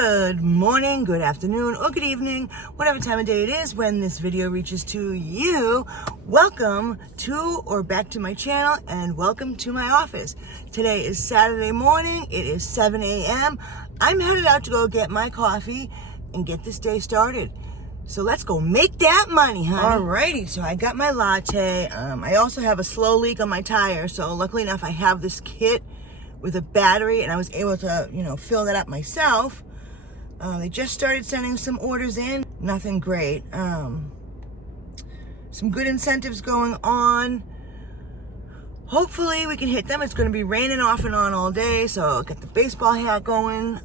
Good morning, good afternoon, or good evening, whatever time of day it is when this video reaches to you. Welcome to or back to my channel and welcome to my office. Today is Saturday morning. It is 7 a.m. I'm headed out to go get my coffee and get this day started. So let's go make that money, honey. Alrighty, so I got my latte. I also have a slow leak on my tire, so luckily enough I have this kit with a battery, and I was able to, fill that up myself. They just started sending some orders in. Nothing great. Some good incentives going on. Hopefully we can hit them. It's going to be raining off and on all day, so I'll get the baseball hat going.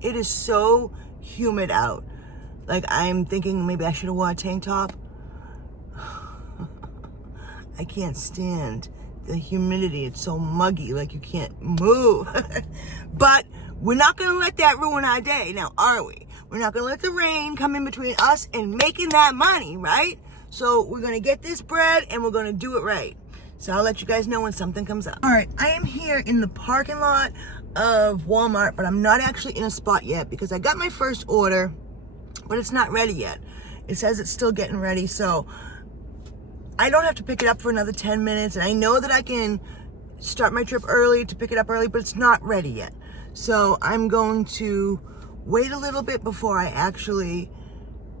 It is so humid out. Like, I'm thinking maybe I should have worn a tank top. I can't stand the humidity. It's so muggy, like you can't move. But we're not going to let that ruin our day now, are we? We're not going to let the rain come in between us and making that money, right? So we're going to get this bread and we're going to do it right. So I'll let you guys know when something comes up. All right, I am here in the parking lot of Walmart, but I'm not actually in a spot yet because I got my first order, but it's not ready yet. It says it's still getting ready, so I don't have to pick it up for another 10 minutes, and I know that I can start my trip early to pick it up early, but it's not ready yet. So I'm going to wait a little bit before I actually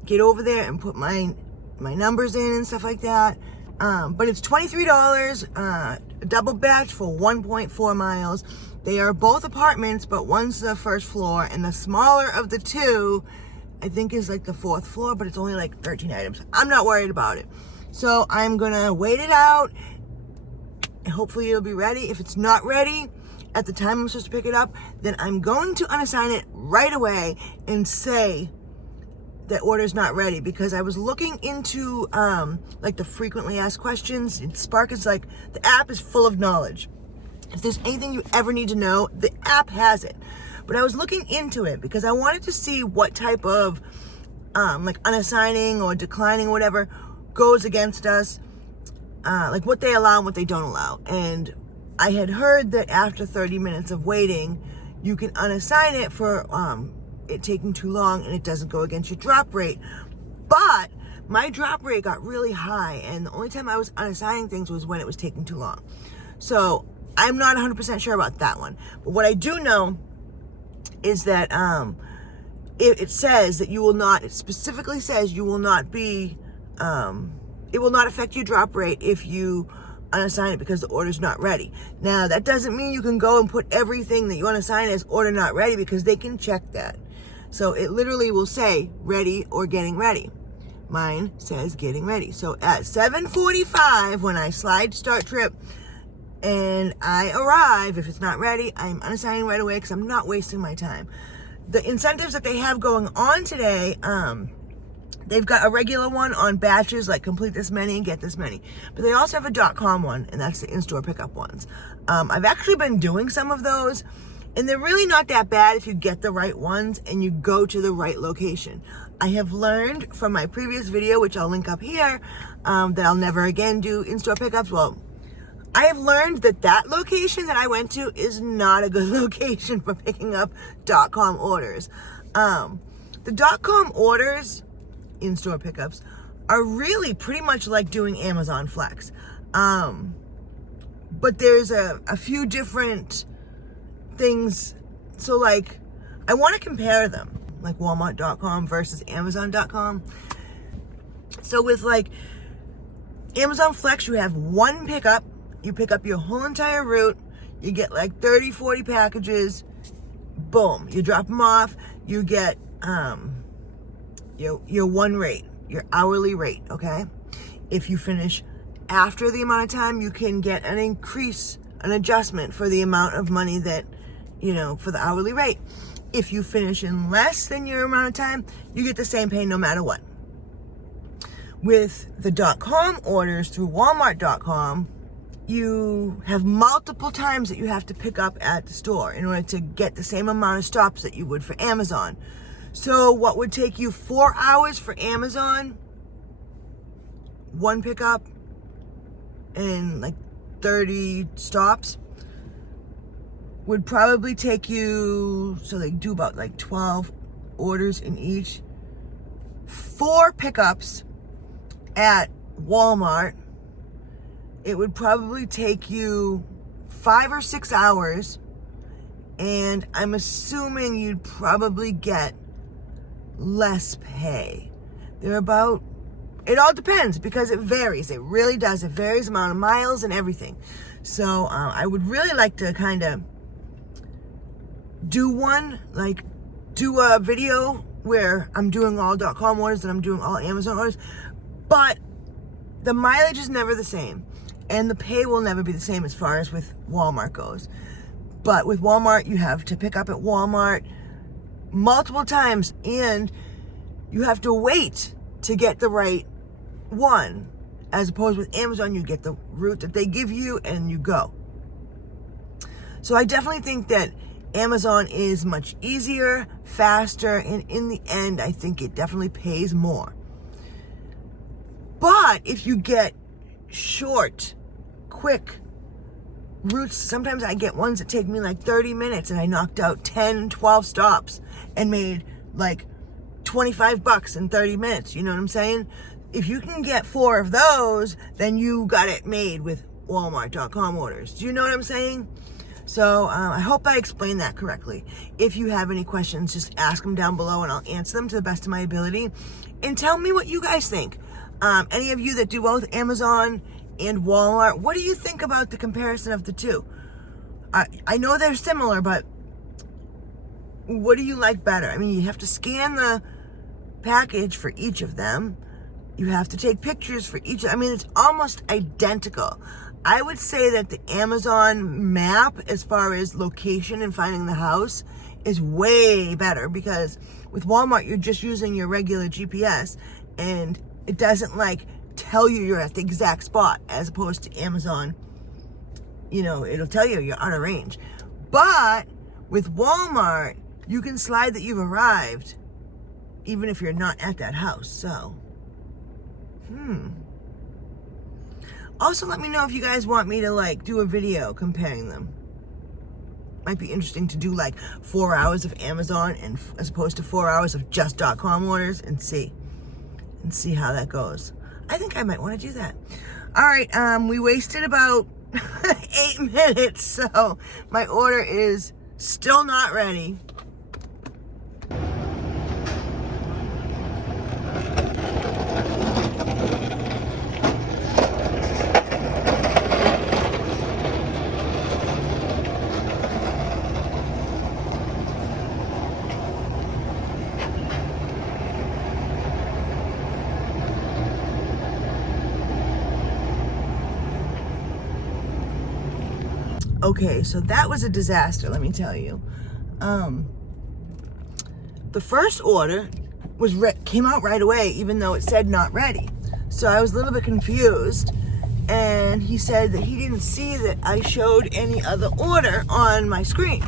get over there and put my numbers in and stuff like that. But it's $23, a double batch for 1.4 miles. They are both apartments, but one's the first floor, and the smaller of the two, I think, is like the fourth floor, but it's only like 13 items. I'm not worried about it. So I'm gonna wait it out and hopefully it'll be ready. If it's not ready at the time I'm supposed to pick it up, then I'm going to unassign it right away and say that order's not ready, because I was looking into like the frequently asked questions. Spark is like, the app is full of knowledge. If there's anything you ever need to know, the app has it. But I was looking into it because I wanted to see what type of like unassigning or declining or whatever goes against us, like what they allow and what they don't allow. And I had heard that after 30 minutes of waiting, you can unassign it for it taking too long and it doesn't go against your drop rate. But my drop rate got really high, and the only time I was unassigning things was when it was taking too long. So I'm not 100% sure about that one. But what I do know is that it says that you will not, it specifically says you will not be, it will not affect your drop rate if you unassign it because the order's not ready. Now, that doesn't mean you can go and put everything that you unassign as order not ready, because they can check that. So it literally will say ready or getting ready. Mine says getting ready. So at 7:45, when I slide start trip and I arrive, if it's not ready, I'm unassigning right away because I'm not wasting my time. The incentives that they have going on today, they've got a regular one on batches, like complete this many and get this many. But they also have a .com one, and that's the in-store pickup ones. I've actually been doing some of those, and they're really not that bad if you get the right ones and you go to the right location. I have learned from my previous video, which I'll link up here, that I'll never again do in-store pickups. Well, I have learned that that location that I went to is not a good location for picking up .com orders. The .com orders, in-store pickups, are really pretty much like doing Amazon Flex. But there's a few different things. So like, I want to compare them, like Walmart.com versus Amazon.com. So with like Amazon Flex, you have one pickup. You pick up your whole entire route. You get like 30, 40 packages. Boom. You drop them off. You get your one rate, your hourly rate, okay? If you finish after the amount of time, you can get an increase, an adjustment for the amount of money that, for the hourly rate. If you finish in less than your amount of time, you get the same pay no matter what. With the .com orders through Walmart.com, you have multiple times that you have to pick up at the store in order to get the same amount of stops that you would for Amazon. So what would take you 4 hours for Amazon, one pickup and like 30 stops, would probably take you, so they do about like 12 orders in each, 4 pickups at Walmart. It would probably take you 5 or 6 hours, and I'm assuming you'd probably get less pay. They're about, it all depends because it varies. It really does. It varies the amount of miles and everything. So I would really like to kind of do a video where I'm doing all .com orders and I'm doing all Amazon orders, but the mileage is never the same and the pay will never be the same as far as with Walmart goes. But with Walmart, you have to pick up at Walmart multiple times and you have to wait to get the right one, as opposed with Amazon, you get the route that they give you and you go. So I definitely think that Amazon is much easier, faster, and in the end, I think it definitely pays more. But if you get short, quick routes, sometimes I get ones that take me like 30 minutes and I knocked out 10, 12 stops and made like $25 in 30 minutes. You know what I'm saying? If you can get 4 of those, then you got it made with Walmart.com orders. Do you know what I'm saying? So I hope I explained that correctly. If you have any questions, just ask them down below and I'll answer them to the best of my ability. And tell me what you guys think. Any of you that do both Amazon and Walmart, what do you think about the comparison of the two? I know they're similar, but what do you like better? I mean, you have to scan the package for each of them. You have to take pictures for each. I mean, it's almost identical. I would say that the Amazon map, as far as location and finding the house, is way better because with Walmart, you're just using your regular GPS and it doesn't like tell you you're at the exact spot, as opposed to Amazon, you know, it'll tell you you're out of range. But with Walmart, you can slide that you've arrived even if you're not at that house. So, Also, let me know if you guys want me to like do a video comparing them. Might be interesting to do like 4 hours of Amazon and as opposed to 4 hours of just .com orders and see how that goes. I think I might want to do that. All right, we wasted about 8 minutes, so my order is still not ready. Okay, so that was a disaster, let me tell you. The first order came out right away, even though it said not ready. So I was a little bit confused, and he said that he didn't see that I showed any other order on my screen.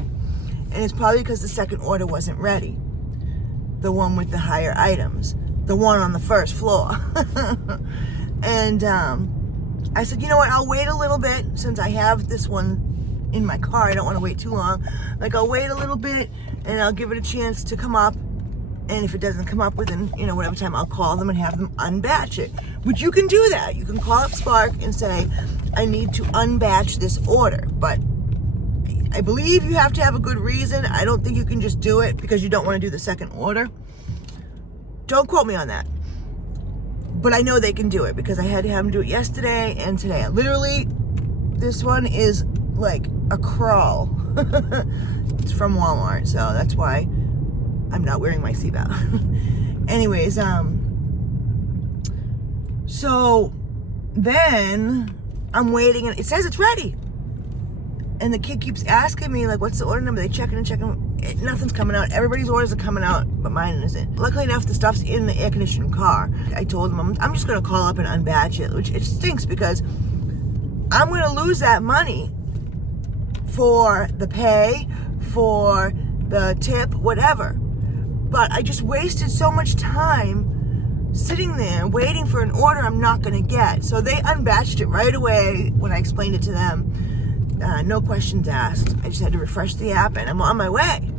And it's probably because the second order wasn't ready. The one with the higher items. The one on the first floor. And I said, you know what, I'll wait a little bit since I have this one in my car. I don't want to wait too long. Like, I'll wait a little bit and I'll give it a chance to come up. And if it doesn't come up within, you know, whatever time, I'll call them and have them unbatch it. Which you can do that. You can call up Spark and say, I need to unbatch this order. But I believe you have to have a good reason. I don't think you can just do it because you don't want to do the second order. Don't quote me on that. But I know they can do it because I had to have them do it yesterday and today. Literally, this one is like a crawl. It's from Walmart, so that's why I'm not wearing my seatbelt. Anyways, so then I'm waiting and it says it's ready. And the kid keeps asking me, like, what's the order number? They checking and checking. Nothing's coming out. Everybody's orders are coming out, but mine isn't. Luckily enough, the stuff's in the air-conditioned car. I told them, I'm just going to call up and unbatch it, which it stinks because I'm going to lose that money for the pay, for the tip, whatever. But I just wasted so much time sitting there waiting for an order I'm not going to get. So they unbatched it right away when I explained it to them. no questions asked. I just had to refresh the app and I'm on my way.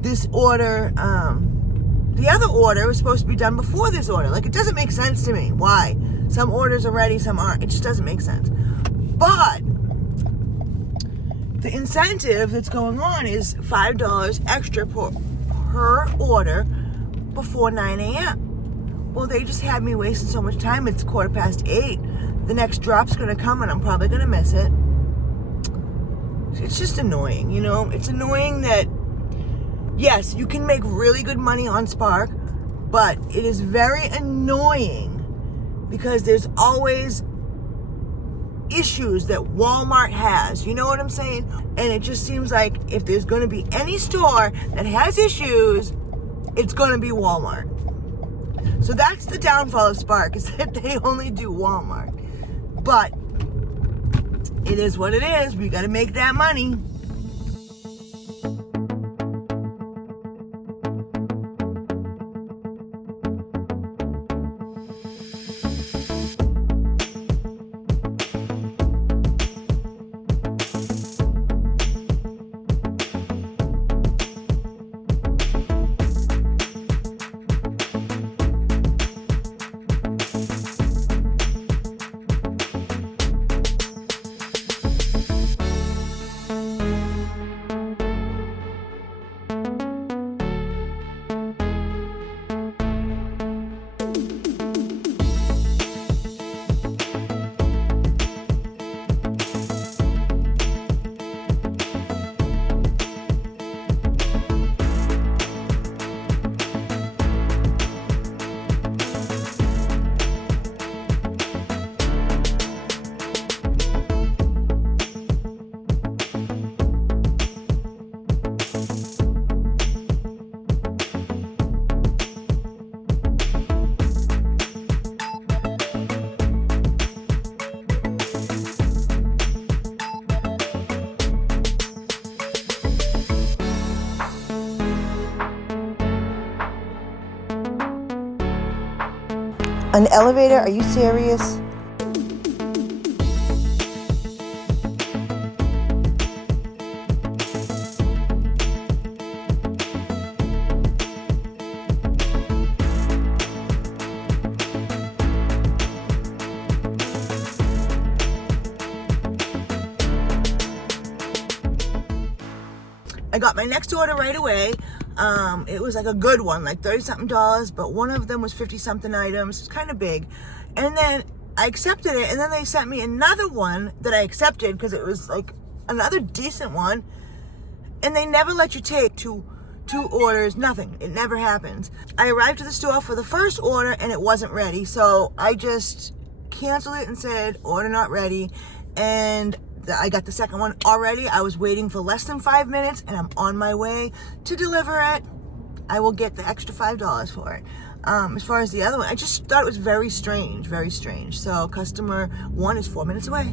This order, the other order was supposed to be done before this order. Like, it doesn't make sense to me. Why? Some orders are ready, some aren't. It just doesn't make sense. But the incentive that's going on is $5 extra per order before 9 a.m. Well, they just had me wasting so much time. It's 8:15. The next drop's going to come and I'm probably going to miss it. It's just annoying, you know? It's annoying that, yes, you can make really good money on Spark, but it is very annoying because there's always issues that Walmart has. You know what I'm saying? And it just seems like if there's going to be any store that has issues, it's going to be Walmart. So that's the downfall of Spark, is that they only do Walmart. But it is what it is. We got to make that money. An elevator? Are you serious? I got my next order right away. It was like a good one, like $30-something, but one of them was 50-something items. It's kind of big. And then I accepted it, and then they sent me another one that I accepted because it was like another decent one. And they never let you take two orders, nothing. It never happens. I arrived at the store for the first order and it wasn't ready. So I just canceled it and said, order not ready. And I got the second one already. I was waiting for less than 5 minutes and I'm on my way to deliver it. I will get the extra $5 for it. As far as the other one, I just thought it was very strange, very strange. So customer 1 is 4 minutes away.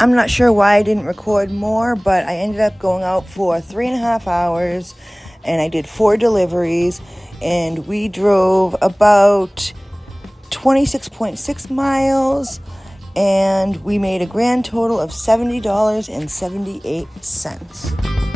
I'm not sure why I didn't record more, but I ended up going out for 3.5 hours and I did 4 deliveries and we drove about 26.6 miles and we made a grand total of $70.78.